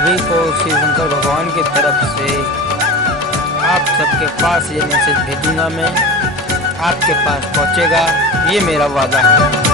सभी को शिव शंकर भगवान की तरफ से आप सबके पास ये मैसेज भेजूंगा मैं, आपके पास पहुंचेगा, ये मेरा वादा है।